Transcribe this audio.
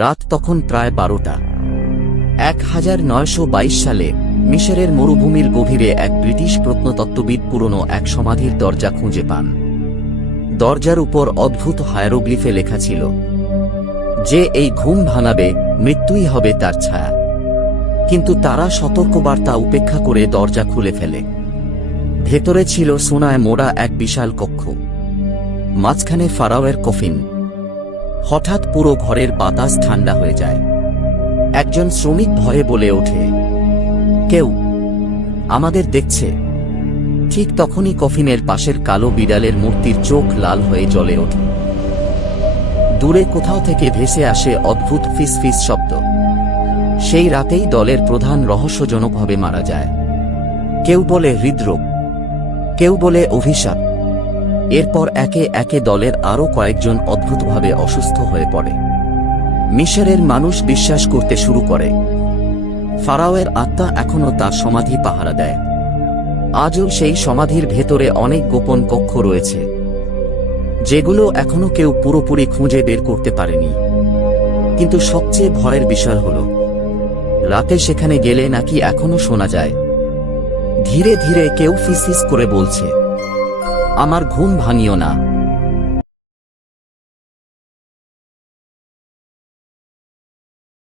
রাত তখন প্রায় 12টা। 1922 সালে মিশরের মরুভূমির গভীরে এক ব্রিটিশ প্রত্নতত্ত্ববিদ পুরনো এক সমাধির দরজা খুঁজে পান। দরজার উপর অদ্ভুত হায়ারোগ্লিফে লেখা ছিল যে এই ঘুম ভাঙাবে, মৃত্যুই হবে তার ছায়া। কিন্তু তারা সতর্কবার্তা উপেক্ষা করে দরজা খুলে ফেলে। ভেতরে ছিল সোনায় মোড়া এক বিশাল কক্ষ, মাঝখানে ফারাওয়ের কফিন। হঠাৎ পুরো ঘরের বাতাস ঠান্ডা হয়ে যায়। একজন শ্রমিক ভয়ে বলে ওঠে, কেউ আমাদের দেখছে। ঠিক তখনই কফিনের পাশের কালো বিড়ালের মূর্তির চোখ লাল হয়ে জ্বলে ওঠে। দূরে কোথাও থেকে ভেসে আসে অদ্ভুত ফিস ফিস শব্দ। সেই রাতেই দলের প্রধান রহস্যজনকভাবে মারা যায়। কেউ বলে হৃদরোগ, কেউ বলে অভিশাপ। এরপর একে একে দলের আরও কয়েকজন অদ্ভুতভাবে অসুস্থ হয়ে পড়ে। মিশরের মানুষ বিশ্বাস করতে শুরু করে ফারাওয়ের আত্মা এখনও তার সমাধি পাহারা দেয়। আজও সেই সমাধির ভেতরে অনেক গোপন কক্ষ রয়েছে, যেগুলো এখনো কেউ পুরোপুরি খুঁজে বের করতে পারেনি। কিন্তু সবচেয়ে ভয়ের বিষয় হল, রাতে সেখানে গেলে নাকি এখনো শোনা যায় ধীরে ধীরে কেউ ফিসফিস করে বলছে, আমার ঘুম ভাঙিও না।